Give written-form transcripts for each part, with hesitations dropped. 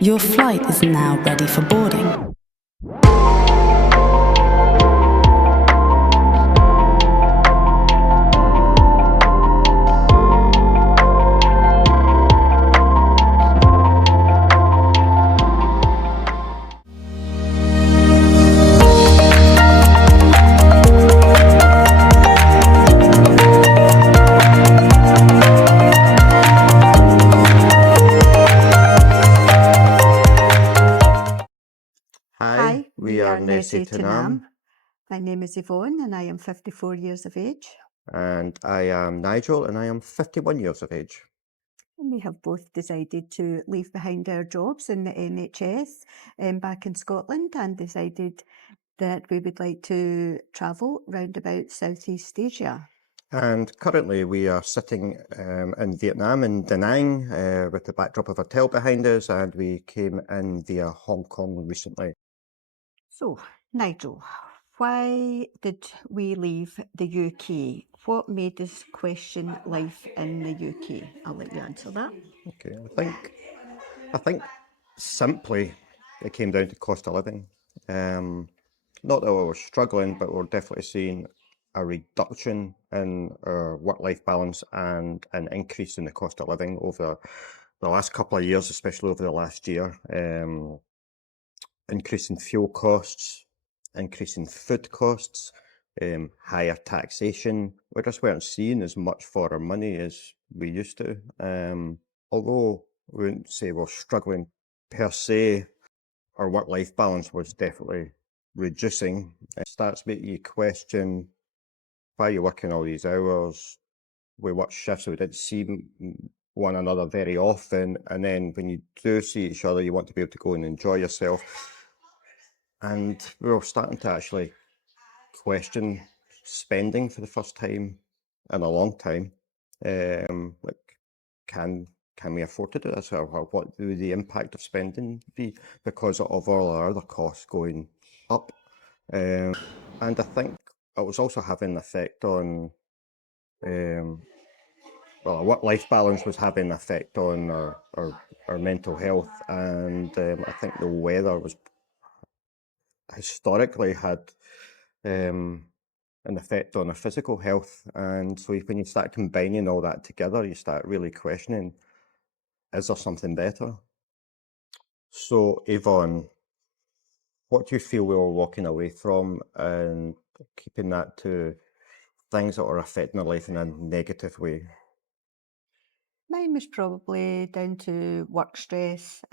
Your flight is now ready for boarding. Hi, we are Nessie nessietonam. My name is Yvonne and I am 54 years of age. and I am Nigel and I am 51 years of age. And we have both decided to leave behind our jobs in the NHS back in Scotland and decided that we would like to travel round about Southeast Asia. And currently we are sitting in Vietnam, in Da Nang, with the backdrop of a hotel behind us, and we came in via Hong Kong recently. So, Nigel, why did we leave the UK? What made us question life in the UK? I'll let you answer that. Okay, I think simply it came down to cost of living. Not that we were struggling, but we're definitely seeing a reduction in our work-life balance and an increase in the cost of living over the last couple of years, especially over the last year. Increase in fuel costs, increase in food costs, higher taxation. We just weren't seeing as much for our money as we used to. Although we wouldn't say we're struggling per se, our work-life balance was definitely reducing. It starts making you question why you're working all these hours, we worked shifts, so we didn't see one another very often, and then when you do see each other, you want to be able to go and enjoy yourself. And we were starting to actually question spending for the first time in a long time. Like, can we afford to do this, or what would the impact of spending be because of all our other costs going up? And I think it was also having an effect on, well, our work-life balance was having an effect on our mental health, and I think the weather was historically had an effect on our physical health, and so when you start combining all that together, you start really questioning, is there something better? So, Yvonne, what do you feel we were walking away from and keeping that to things that are affecting our life in a negative way? Mine was probably down to work stress,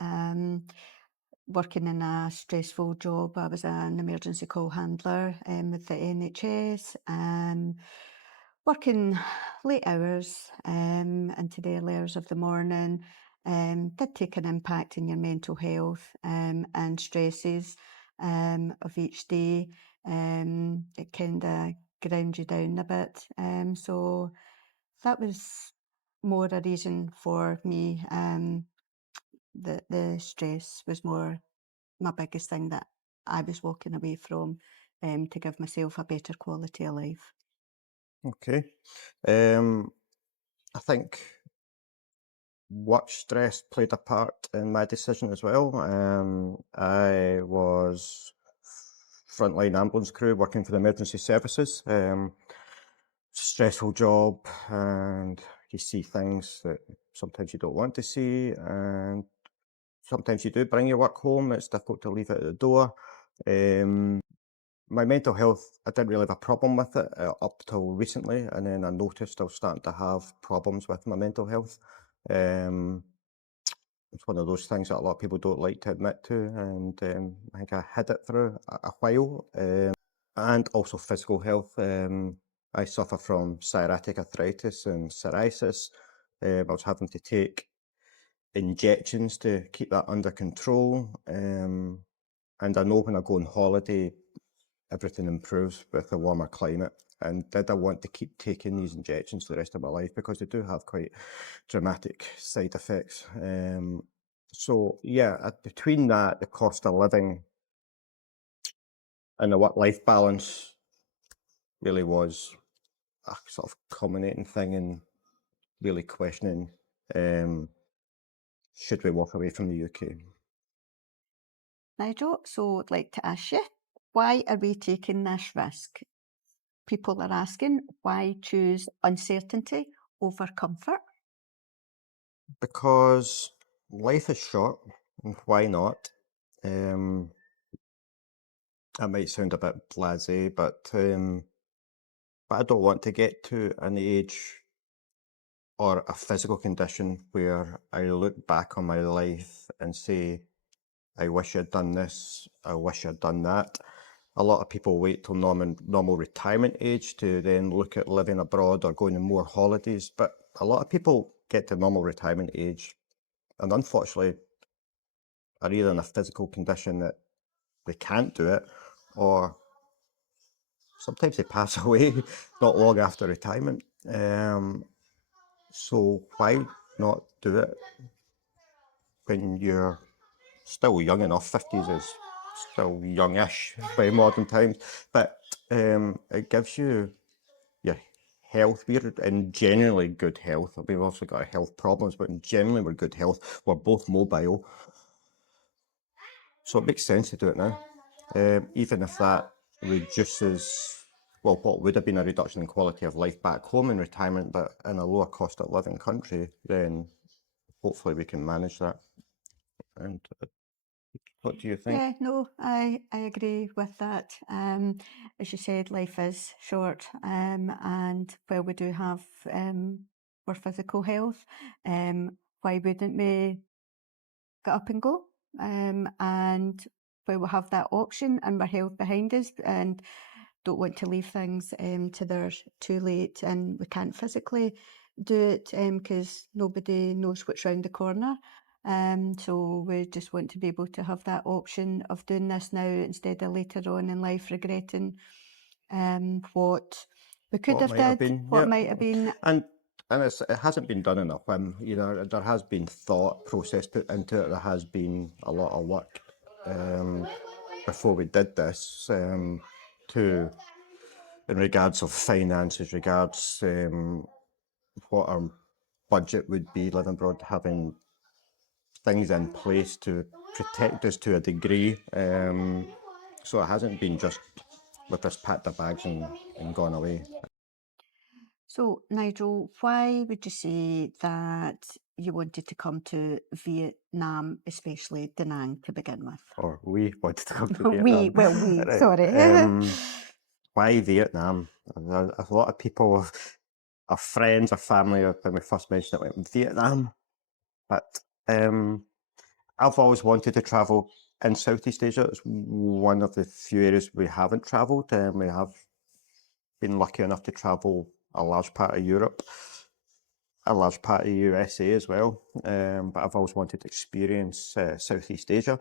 working in a stressful job. I was an emergency call handler with the NHS, working late hours into the early hours of the morning did take an impact in your mental health and stresses of each day. It kind of ground you down a bit. So that was more a reason for me. The stress was more my biggest thing that I was walking away from to give myself a better quality of life. Okay. I think work stress played a part in my decision as well. I was frontline ambulance crew working for the emergency services. Stressful job, and you see things that sometimes you don't want to see, and sometimes you do bring your work home. It's difficult to leave it at the door. My mental health, I didn't really have a problem with it up till recently, and then I noticed I was starting to have problems with my mental health. It's one of those things that a lot of people don't like to admit to, and I think I hid it for a while. And also physical health. I suffer from psoriatic arthritis and psoriasis. I was having to take injections to keep that under control. And I know when I go on holiday, everything improves with a warmer climate. And did I want to keep taking these injections the rest of my life, because they do have quite dramatic side effects. So yeah, between that, the cost of living and the work-life balance really was a sort of culminating thing, and really questioning, should we walk away from the UK? Nigel. So I'd like to ask you, why are we taking this risk? People are asking, why choose uncertainty over comfort? Because life is short, and why not? That might sound a bit blasé, but I don't want to get to an age or a physical condition where I look back on my life and say, I wish I'd done this, I wish I'd done that. A lot of people wait till normal retirement age to then look at living abroad or going on more holidays, but a lot of people get to normal retirement age and unfortunately are either in a physical condition that they can't do it, or sometimes they pass away not long after retirement. So why not do it when you're still young enough? 50s is still youngish by modern times, but it gives you your health. We're in generally good health. We've also got health problems, but in generally we're good health. We're both mobile, so it makes sense to do it now, even if that reduces, well, what would have been a reduction in quality of life back home in retirement, but in a lower cost of living country, then hopefully we can manage that. And what do you think? Yeah, no, I agree with that. As you said, life is short, and while we do have our physical health, why wouldn't we get up and go? And while we have that option and we're health behind us and don't want to leave things to their too late, and we can't physically do it because nobody knows what's round the corner. So we just want to be able to have that option of doing this now instead of later on in life regretting what we could What have might have did, been, what yeah. might have been. And it hasn't been done in a whim. You know, there has been thought process put into it. There has been a lot of work before we did this to in regards of finances, regards what our budget would be living abroad, having things in place to protect us to a degree. So it hasn't been just let us pack the bags and gone away. So, Nigel, why would you say that you wanted to come to Vietnam, especially Da Nang, to begin with? Or we wanted to come to We, Vietnam. well, we, Right. sorry. Why Vietnam? A lot of people, our friends, our family, when we first mentioned it, went Vietnam. But I've always wanted to travel in Southeast Asia. It's one of the few areas we haven't travelled. We have been lucky enough to travel a large part of Europe, a large part of the USA as well. But I've always wanted to experience Southeast Asia.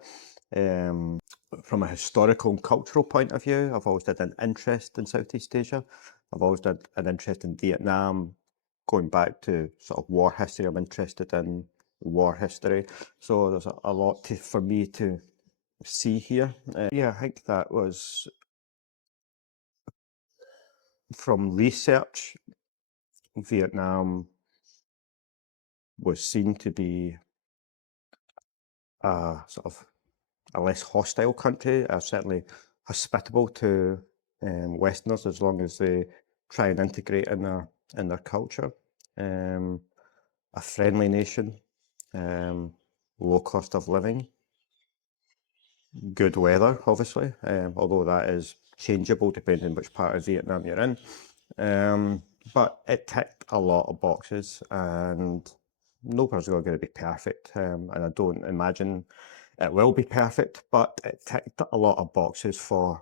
From a historical and cultural point of view, I've always had an interest in Southeast Asia. I've always had an interest in Vietnam, going back to sort of war history. I'm interested in war history. So there's a lot for me to see here. Yeah, I think that was from research. Vietnam was seen to be a sort of a less hostile country, certainly hospitable to Westerners as long as they try and integrate in their culture. A friendly nation, low cost of living, good weather, obviously, although that is changeable depending on which part of Vietnam you're in. But it ticked a lot of boxes, and nobody's going to be perfect, and I don't imagine it will be perfect, but it ticked a lot of boxes for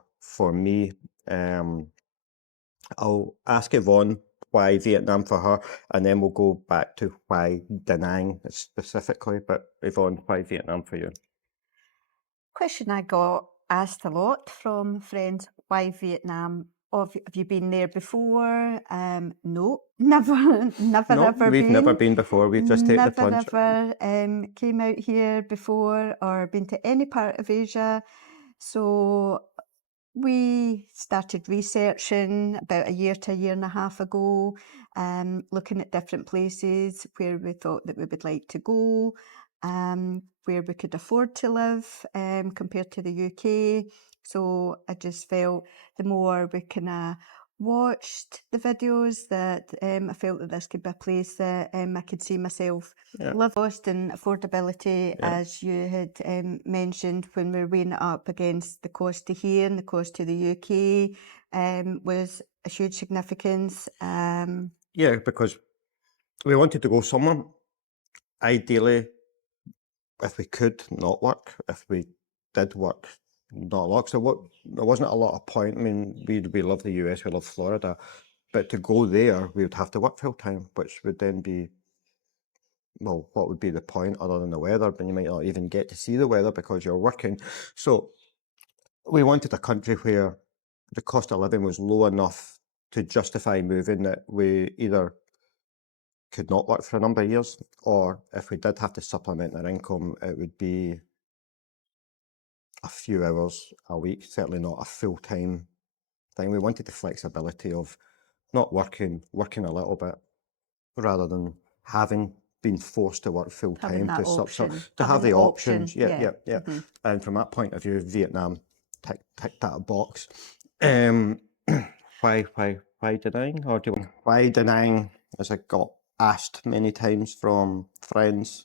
me. I'll ask Yvonne why Vietnam for her, and then we'll go back to why Da Nang specifically. But Yvonne, why Vietnam for you? Question I got asked a lot from friends, why Vietnam? Have you been there before? No, never, never No, ever we've been. never been before. We've just taken the Never plunge. ever came out here before or been to any part of Asia. So we started researching about a year to a year and a half ago, looking at different places where we thought that we would like to go. where we could afford to live compared to the UK. So I just felt the more we kind of watched the videos that I felt that this could be a place that I could see myself live. Cost and affordability, as you had mentioned, when we were weighing it up against the cost to here and the cost to the UK, was a huge significance. Yeah, because we wanted to go somewhere, ideally, if we could not work, if we did work, not a lot. So there wasn't a lot of point. I mean, we love the US, we love Florida, but to go there, we would have to work full time, which would then be, well, what would be the point other than the weather? But you might not even get to see the weather because you're working. So we wanted a country where the cost of living was low enough to justify moving, that we either could not work for a number of years, or if we did have to supplement our income, it would be a few hours a week, certainly not a full-time thing. We wanted the flexibility of not working a little bit, rather than having been forced to work full-time Having that to option. to have Having the the options. option, Yeah. Mm-hmm. And from that point of view, Vietnam ticked that box. Why denying, or why denying, as I got asked many times from friends,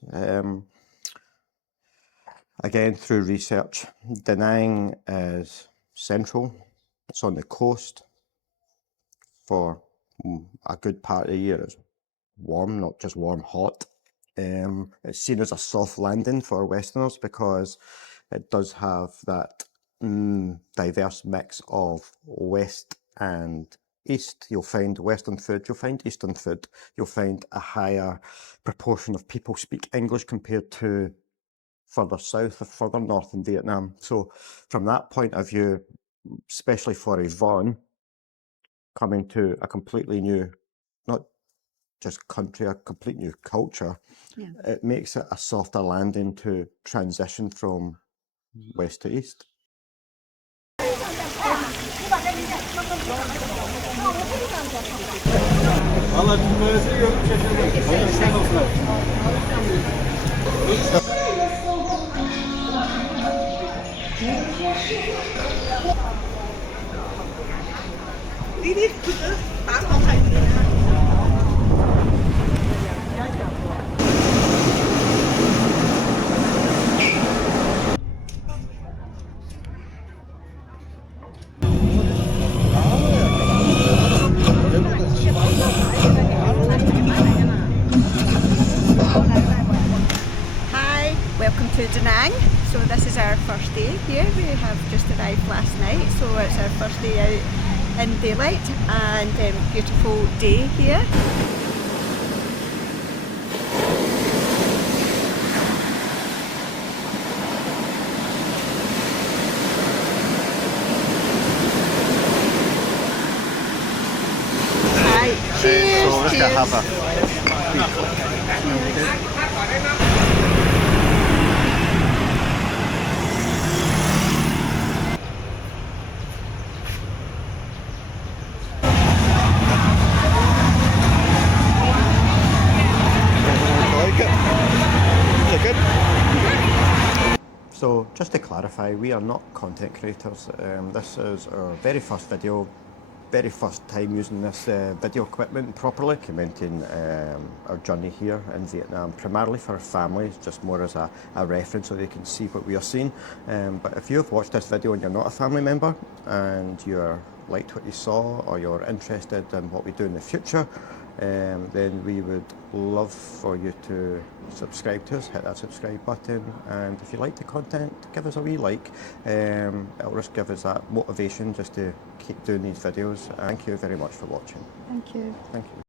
again through research. Denying is central. It's on the coast for a good part of the year. It's warm, not just warm, hot. It's seen as a soft landing for Westerners because it does have that diverse mix of West and East. You'll find Western food, you'll find Eastern food, you'll find a higher proportion of people speak English compared to further south or further north in Vietnam. So from that point of view, especially for Yvonne, coming to a completely new, not just country, a complete new culture, it makes it a softer landing to transition from west to east. Hi, welcome to Da Nang. So this is our first day here. We have just arrived last night, so it's our first day out in daylight, and beautiful day here. Cheers! So let's Cheers. have a So just to clarify, we are not content creators. This is our very first video, very first time using this video equipment properly, documenting our journey here in Vietnam, primarily for our families, just more as a reference so they can see what we are seeing. But if you have watched this video and you're not a family member and you're liked what you saw, or you're interested in what we do in the future, then we would love for you to subscribe to us, hit that subscribe button, and if you like the content, give us a wee like. It'll just give us that motivation just to keep doing these videos. Thank you very much for watching. Thank you. Thank you.